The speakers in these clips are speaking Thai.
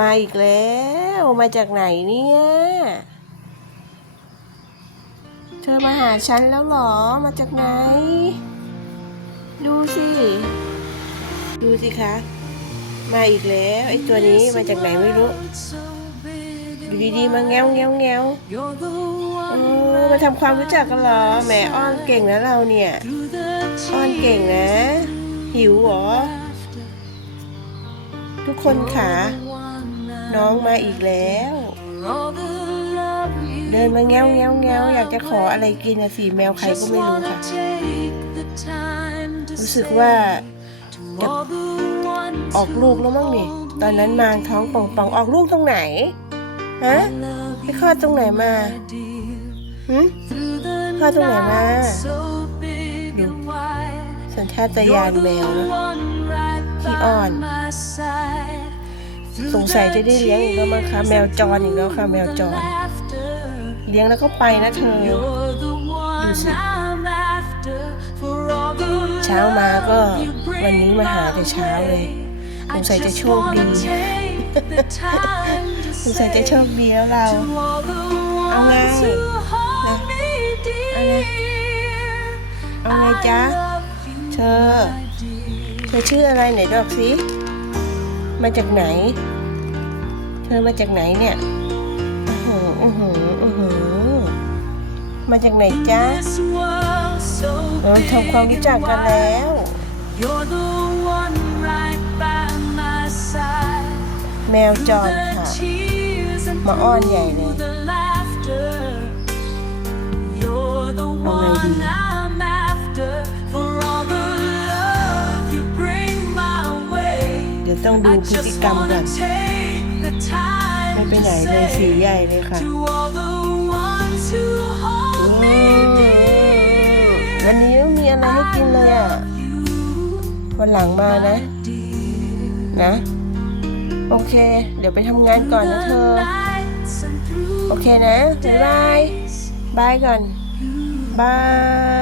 มาอีกแล้ว มาจากไหนเนี่ย เธอมาหาฉันแล้วหรอ มาจากไหน ดูสิ ดูสิคะ มาอีกแล้วไอ้ตัวนี้มาจากไหนไม่รู้ อยู่ดีๆมาแง้วแง้วแง้วเออมาทำความรู้จักกันเหรอ แหมอ้อนเก่งนะเราเนี่ย อ้อนเก่งนะ หิวเหรอ ทุกคนค่ะ น้องมาอีกแล้ว เดินมาแง้วแง้วแง้วอยากจะขออะไรกินอะสีแมวใครก็ไม่รู้ค่ะ รู้สึกว่าจะออกลูกแล้วมั้งนี่ตอนนั้นมาท้องป่องป่องๆออกลูกตรงไหนฮะไปคลอดตรงไหนมาหืมคลอดตรงไหนมาดูสัญชาตญาณแมวนะที่อ่อน สงสัยจะได้เลี้ยงอีกแล้วมั้งคะแมวจรอีกแล้วค่ะ แมวจร เลี้ยงแล้วก็ไปนะเธอดูสิเช้ามาก็วันนี้มาหาแต่เช้าเลยสงสัยจะโชคดีสงสัยจะโชคดีแล้วเรา เอาไงนะเอาไงเอาไงจ๊ะเธอ เธอชื่ออะไรไหนบอกสิ มาจากไหน เธอมาจากไหนเนี่ยอื้อหืออื้อหืออื้อหือมาจากไหนจ๊ะเราทำความรู้จักกันแล้วแมวจร The ค่ะ มาอ้อนใหญ่เลย the laughter. You're the Alrighty. one พฤติ just กรรมก่อน wanna take the time ไม่ไป to ไหนเลยสี say ใหญ่เลยค่ะ to all the ones who hold me วันนี้ไม่มีอะไรให้กินเลยอะวันหลังมานะ นะ โอเค เดี๋ยวไปทำงานก่อนนะเธอ โอเคนะบ๊ายบายบายก่อนบา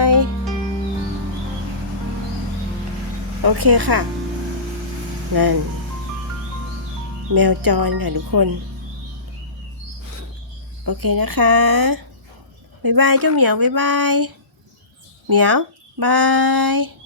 ยโอเคค่ะ นั่น แมวจรค่ะทุกคน โอเคนะคะบ๊ายบายเจ้าเหมียวบ๊ายบายเหมียวบาย